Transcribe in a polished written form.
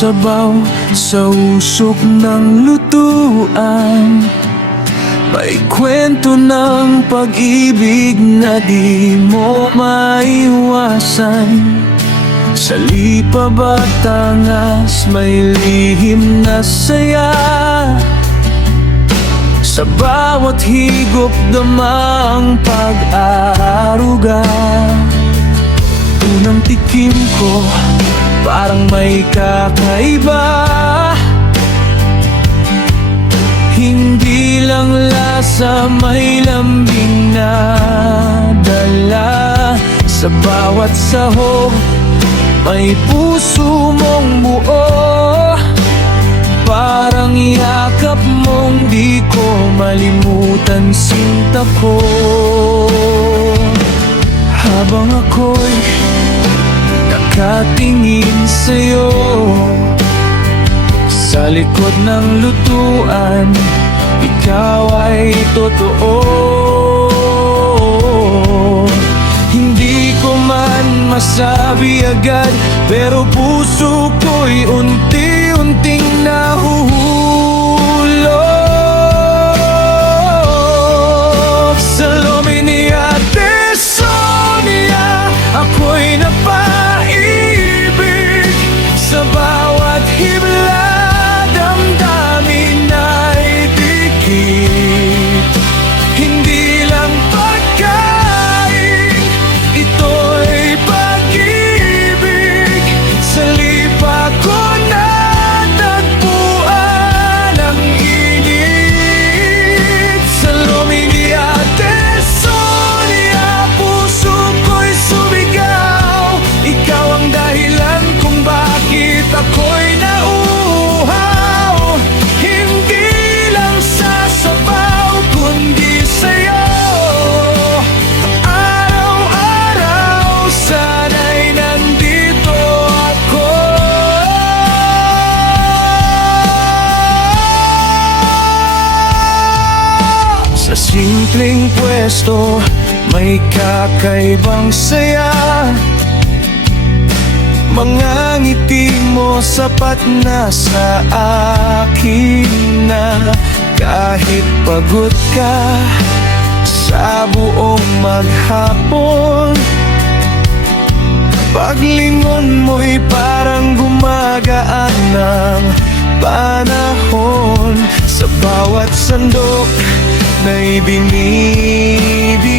sabaw sa usok ng lutuan. May kwento ng pag-ibig na di mo maiwasan. Sa lipa Batangas may lihim na saya. Sa bawat higop damang pag-aaruga. Unang tikim ko parang may kakaiba. Hindi lang lasa, may lambing na dala. Sa bawat sahog may puso mong buo. Parang yakap mong di ko malimutan, sinta ko. Habang ako'y nakatingin sa'yo, sa likod ng lutuan, ikaw ay totoo. Hindi ko man masabi agad, pero puso ko'y unti-unting nahuhulog. Sa lomi ni Ate Sonia, ako'y napaibig. Sa bawat hibla, damdamin ay dikit. Hindi lang pagkain, ito'y pag-ibig. Sa lipa ko natagpuan ang init. Sa lomi ni Ate Sonia, puso ko'y sumigaw. Ikaw ang dahilan kung bakit ako'y nauuhaw. Hindi lang sa sabaw, kundi sa'yo. Araw-araw sana'y nandito ako. Sa simpleng pwesto may kakaibang saya. Mga ngiti mo sapat na sa akin na kahit pagod ka sa buong maghapon. Paglingon mo'y parang gumagaan ng panahon. Sa bawat sandok na'y binibigay